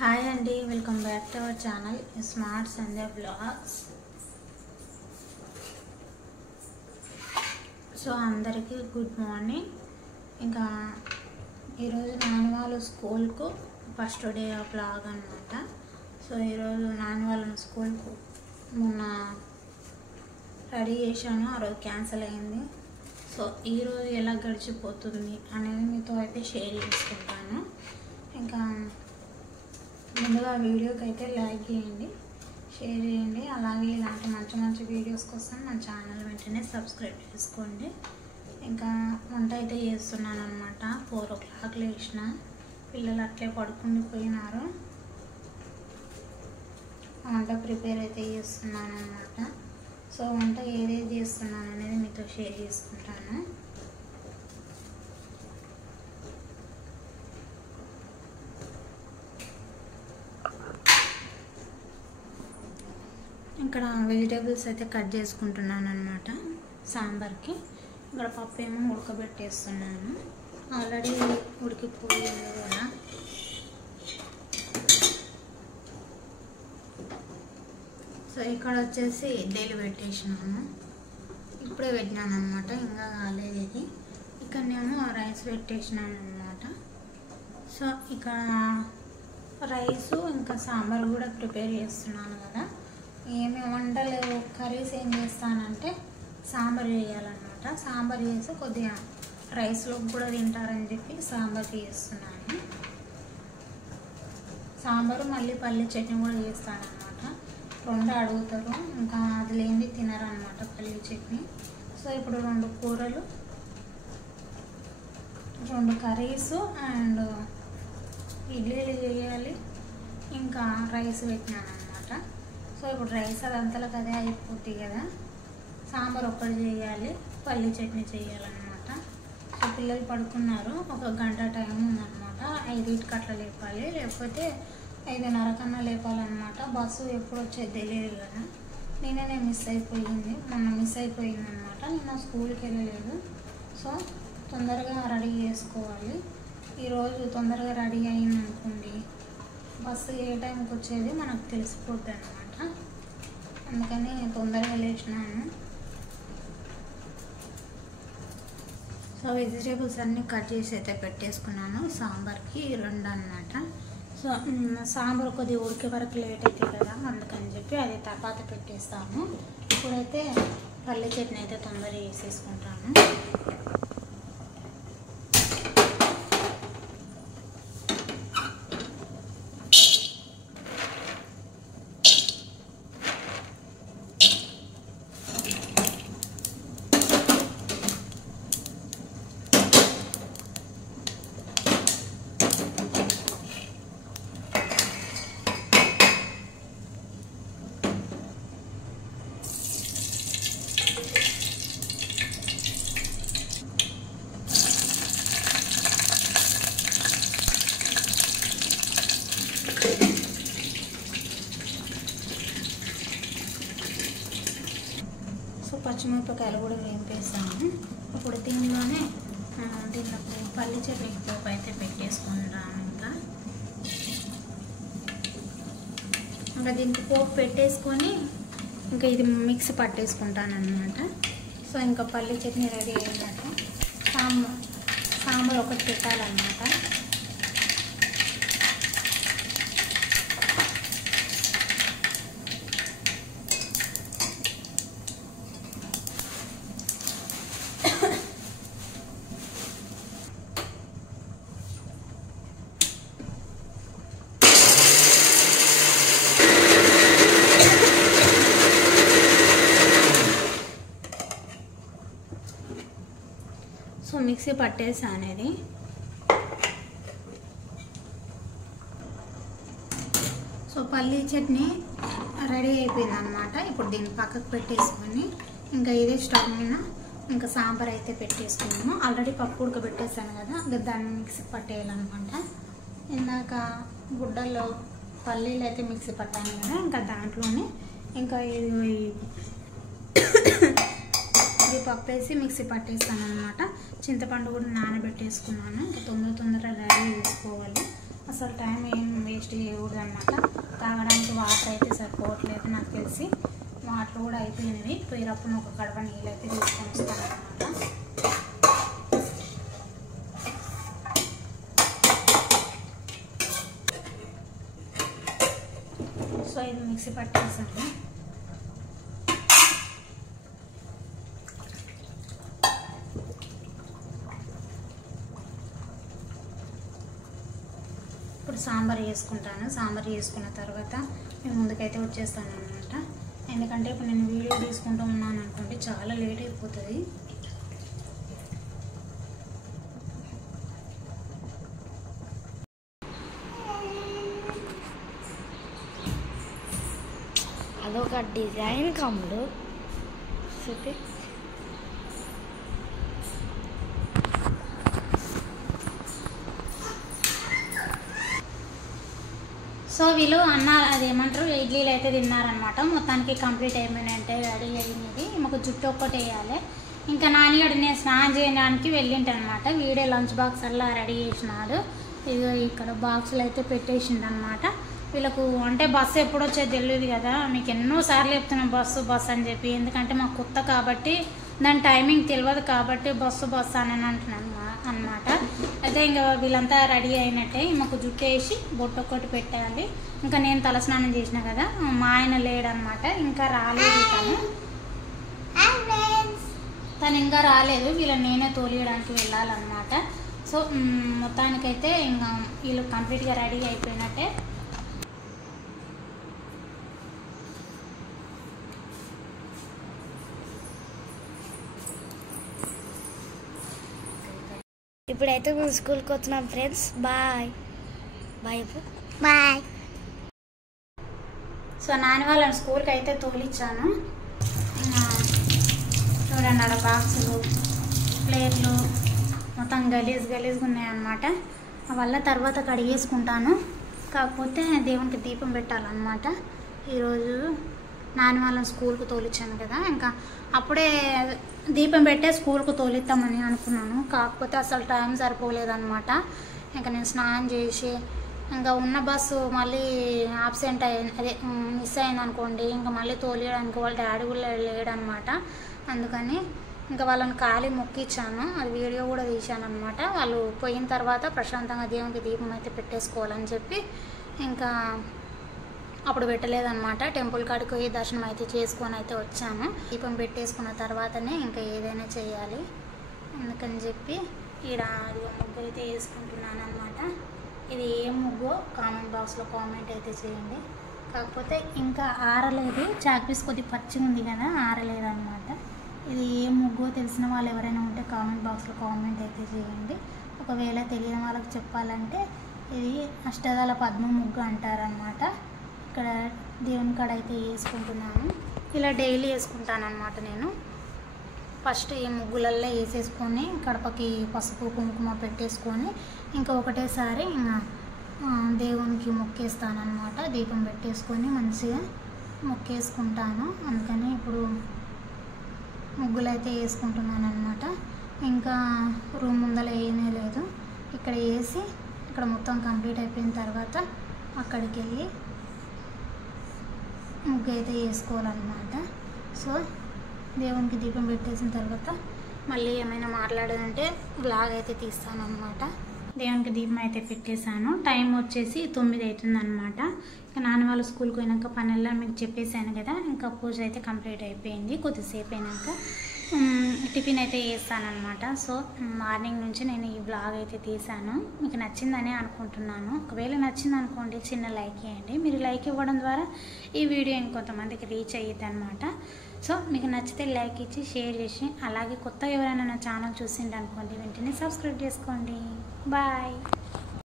Hi అండి, welcome back to our channel smart Sandhya blogs. So అందరికీ good morning. ఇంకా ఈరోజు నాన్న వాళ్ళ స్కూల్కు ఫస్ట్ డే ఆఫ్ బ్లాగ్ అనమాట. సో ఈరోజు నాన్న వాళ్ళ స్కూల్కు మొన్న రెడీ చేశాను, ఆ రోజు క్యాన్సిల్ అయింది. సో ఈరోజు ఎలా గడిచిపోతుంది అనేది మీతో అయితే షేర్ చేసుకుంటాను. ఇంకా ముందుగా వీడియోకి అయితే లైక్ చేయండి, షేర్ చేయండి. అలాగే ఇలాంటి మంచి మంచి వీడియోస్ కోసం మన ఛానల్ వెంటనే సబ్స్క్రైబ్ చేసుకోండి. ఇంకా వంట అయితే చేస్తున్నాను అనమాట. 4 o'clock లేచిన, పిల్లలు అట్లే పడుకుని పోయినారు. వంట ప్రిపేర్ అయితే చేస్తున్నాను అనమాట. సో వంట ఏదేది చేస్తున్నాను అనేది మీతో షేర్ చేసుకుంటాను. ఇక్కడ వెజిటేబుల్స్ అయితే కట్ చేసుకుంటున్నాను అనమాట సాంబార్కి. ఇక్కడ పప్పు ఏమో ఉడకబెట్టేస్తున్నాను, ఆల్రెడీ ఉడికిపోయింది కదా. సో ఇక్కడ వచ్చేసి ఇడ్లీలు పెట్టేసినాను, ఇప్పుడే పెట్టినాను అనమాట, ఇంకా కాలేదు ఇది. ఇక్కడనేమో రైస్ పెట్టేసినాను అనమాట. సో ఇక్కడ రైసు ఇంకా సాంబార్ కూడా ప్రిపేర్ చేస్తున్నాను కదా. ఏమి వండలేవు, కర్రీస్ ఏం చేస్తానంటే సాంబార్ చేయాలన్నమాట. సాంబార్ చేసి కొద్దిగా రైస్లో కూడా తింటారని చెప్పి సాంబార్ చేస్తున్నాను. సాంబారు మళ్ళీ పల్లి చట్నీ కూడా చేస్తానన్నమాట. 2 అడుగుతారు, ఇంకా అది లేని తినరనమాట పల్లి చట్నీ. సో ఇప్పుడు 2 కూరలు, 2 కర్రీస్ అండ్ ఇడ్లీలు చేయాలి, ఇంకా రైస్ పెట్టినాను అనమాట. సో ఇప్పుడు రైస్ అదంతలకు అదే అయిపోతుంది కదా. సాంబార్ ఒక్కటి చేయాలి, పల్లి చట్నీ చేయాలన్నమాట. సో పిల్లలు పడుకున్నారు, 1 గంట టైం ఉందన్నమాట. 5కి అట్లా లేపాలి, లేకపోతే 5:30 కన్నా లేపాలన్నమాట. బస్సు ఎప్పుడు వచ్చేది తెలియదు కదా. నేనే మిస్ అయిపోయింది, మొన్న మిస్ అయిపోయిందన్నమాట. నిన్న స్కూల్కి వెళ్ళలేదు. సో తొందరగా రెడీ చేసుకోవాలి. ఈరోజు తొందరగా రెడీ అయిందనుకోండి, బస్సు ఏ టైంకి వచ్చేది మనకు తెలిసిపోద్ది అనమాట. అందుకని తొందరగా లేచినాను. సో వెజిటేబుల్స్ అన్నీ కట్ చేసి అయితే పెట్టేసుకున్నాను సాంబార్కి 2 అన్నమాట. సో సాంబార్ కొద్దిగా ఉడికే వరకు లేట్ అవుతుంది కదా, అందుకని చెప్పి అది తర్వాత పెట్టేస్తాము. ఇప్పుడైతే పల్లి చట్నీ అయితే తొందరగా వేసేసుకుంటాను. పచ్చిమిరపకాయలు కూడా వేంపేస్తాను. ఇప్పుడు దీనిలోనే దీంట్లో పల్లి చట్నీకి పోపు అయితే పెట్టేసుకుంటాను. ఇంకా దీనికి పోపు పెట్టేసుకొని ఇంకా ఇది మిక్స్ పట్టేసుకుంటాను అనమాట. సో ఇంకా పల్లి చట్నీ రెడీ అయ్యాక సాంబార్ ఒకటి పెట్టాలన్నమాట. సో మిక్సీ పట్టేసాను ఇది. సో పల్లీ చట్నీ రెడీ అయిపోయింది అనమాట. ఇప్పుడు దీన్ని పక్కకు పెట్టేసుకొని ఇంకా ఇదే స్టవ్ మీద ఇంకా సాంబార్ అయితే పెట్టేసుకున్నాము. ఆల్రెడీ పప్పు ఉడకబెట్టేసాను కదా, ఇంకా దాన్ని మిక్సీ పట్టేయాలన్నమాట. ఇందాక గుడ్డల్లో పల్లీలు అయితే మిక్సీ పట్టాను కదా, ఇంకా దాంట్లోనే ఇంకా ఇది పప్పు వేసి మిక్సీ పట్టేస్తాను అనమాట. చింతపండు కూడా నానబెట్టేసుకున్నాను. ఇంకా తొందరగా రెడీ చేసుకోవాలి. అసలు టైం ఏం వేస్ట్ చేయకూడదు అనమాట. తాగడానికి వాటర్ అయితే సరిపోవట్లేదు నాకు తెలిసి, వాటర్ కూడా అయిపోయినవి. పోయినప్పుడు ఒక కడవ నీళ్ళు అయితే తీసుకొని వస్తాను అనమాట. సో ఇది మిక్సీ పట్టేసాను. ఇప్పుడు సాంబార్ వేసుకుంటాను. సాంబార్ వేసుకున్న తర్వాత నేను ముందుకైతే వచ్చేస్తాను అనమాట. ఎందుకంటే ఇప్పుడు నేను వీడియో తీసుకుంటూ ఉన్నాను అనుకోండి, చాలా లేట్ అయిపోతుంది. అదొక డిజైన్ కమ్ముడు చూపి. సో వీళ్ళు అదేమంటారు ఇడ్లీలు అయితే తిన్నారనమాట. మొత్తానికి కంప్లీట్ అయిపోయినంటే రెడీ అయ్యింది. మాకు జుట్టు ఒక్కటి వేయాలి. ఇంకా నానిగాడు నేను స్నానం చేయడానికి వెళ్ళింటనమాట. వీడే లంచ్ బాక్స్ అలా రెడీ చేసినాడు. ఇది ఇక్కడ బాక్సులు అయితే పెట్టేసిండు అనమాట. వీళ్ళకు అంటే బస్సు ఎప్పుడు వచ్చేది తెలియదు కదా, మీకు ఎన్నోసార్లు చెప్తున్నాం బస్సు అని చెప్పి. ఎందుకంటే మాకు కొత్త కాబట్టి దాని టైమింగ్ తెలియదు కాబట్టి బస్సు అని అంటున్నాను అనమాట. అయితే ఇంకా వీళ్ళంతా రెడీ అయినట్టే. మాకు జుట్టు వేసి బొట్టు ఒక్కటి పెట్టాలి. ఇంకా నేను తలస్నానం చేసిన కదా, మా ఆయన లేడనమాట, ఇంకా రాలేదు తను ఇంకా రాలేదు. వీళ్ళని నేనే తోలియడానికి వెళ్ళాలన్నమాట. సో మొత్తానికైతే ఇంకా వీళ్ళు కంప్లీట్గా రెడీ అయిపోయినట్టే. ఇప్పుడైతే మేము స్కూల్కి వస్తున్నాం friends. Bye bye bye. So Nani వాళ్ళని స్కూల్కి అయితే తోలిచ్చాను. చూడండి ఆడ బాక్సులు, ప్లేట్లు మొత్తం గలీజ్గా ఉన్నాయన్నమాట. అవల్ల తర్వాత కడిగేసుకుంటాను. కాకపోతే దేవునికి దీపం పెట్టాలన్నమాట. ఈరోజు నాని వాళ్ళని స్కూల్కి తోలిచ్చాను కదా, ఇంకా అప్పుడే దీపం పెట్టే స్కూల్కి తోలిద్దామని అనుకున్నాను. కాకపోతే అసలు టైం సరిపోలేదన్నమాట. ఇంకా నేను స్నానం చేసి ఇంకా ఉన్న బస్సు మళ్ళీ ఆబ్సెంట్ అదే మిస్ అయింది అనుకోండి, ఇంకా మళ్ళీ తోలియడానికి వాళ్ళ డాడీ కూడా లేడనమాట. అందుకని ఇంకా వాళ్ళని ఖాళీ మొక్కిచ్చాను. అది వీడియో కూడా తీశాను అనమాట. వాళ్ళు పోయిన తర్వాత ప్రశాంతంగా దేవునికి దీపం అయితే పెట్టేసుకోవాలని చెప్పి ఇంకా అప్పుడు పెట్టలేదన్నమాట. టెంపుల్ కాడికి పోయి దర్శనం అయితే చేసుకొని అయితే వచ్చాను. దీపం పెట్టేసుకున్న తర్వాతనే ఇంకా ఏదైనా చేయాలి. అందుకని చెప్పి ఈడ ముగ్గు అయితే వేసుకుంటున్నాను అనమాట. ఇది ఏ ముగ్గో కామెంట్ బాక్స్లో కామెంట్ అయితే చేయండి. కాకపోతే ఇంకా ఆరలేదు, చాక్పీస్ కొద్ది పచ్చిగా ఉంది కదా, ఆరలేదు అనమాట. ఇది ఏ ముగ్గో తెలిసిన వాళ్ళు ఎవరైనా ఉంటే కామెంట్ బాక్స్లో కామెంట్ అయితే చేయండి. ఒకవేళ తెలియని వాళ్ళకి చెప్పాలంటే ఇది అష్టదళ పద్మ ముగ్గు అంటారనమాట. ఇక్కడ దేవుని కాడ అయితే వేసుకుంటున్నాను. ఇలా డైలీ వేసుకుంటాను అనమాట. నేను ఫస్ట్ ఈ ముగ్గులల్లో వేసేసుకొని కడపకి పసుపు కుంకుమ పెట్టేసుకొని ఇంకా ఒకటేసారి ఇంకా దేవునికి మొక్కేస్తాను అనమాట. దీపం పెట్టేసుకొని మంచిగా మొక్కేసుకుంటాను. అందుకని ఇప్పుడు ముగ్గులు అయితే వేసుకుంటున్నాను అనమాట. ఇంకా రూమ్ ముందర వేయనే లేదు, ఇక్కడ వేసి ఇక్కడ మొత్తం కంప్లీట్ అయిపోయిన తర్వాత అక్కడికి వెళ్ళి ముగ్గు అయితే వేసుకోవాలన్నమాట. సో దేవునికి దీపం పెట్టేసిన తర్వాత మళ్ళీ ఏమైనా మాట్లాడాలంటే బ్లాగ్ అయితే తీస్తాను అనమాట. దేవునికి దీపం అయితే పెట్టేశాను. టైం వచ్చేసి 9 అవుతుందన్నమాట. ఇంకా నాన్న వాళ్ళు స్కూల్కి పోయినాక పనుల్లో మీకు చెప్పేశాను కదా, ఇంకా పూజ అయితే కంప్లీట్ అయిపోయింది. కొద్దిసేపు అయినాక టిఫిన్ అయితే చేస్తానన్నమాట. సో మార్నింగ్ నుంచి నేను ఈ బ్లాగ్ అయితే తీసాను. మీకు నచ్చిందనే అనుకుంటున్నాను. ఒకవేళ నచ్చింది అనుకోండి చిన్న లైక్ చేయండి. మీరు లైక్ ఇవ్వడం ద్వారా ఈ వీడియో ఇంకొంతమందికి రీచ్ అయ్యిద్ది అనమాట. సో మీకు నచ్చితే లైక్ ఇచ్చి షేర్ చేసి, అలాగే కొత్త ఎవరైనా నా ఛానల్ చూసిండు అనుకోండి వెంటనే సబ్స్క్రైబ్ చేసుకోండి. బాయ్.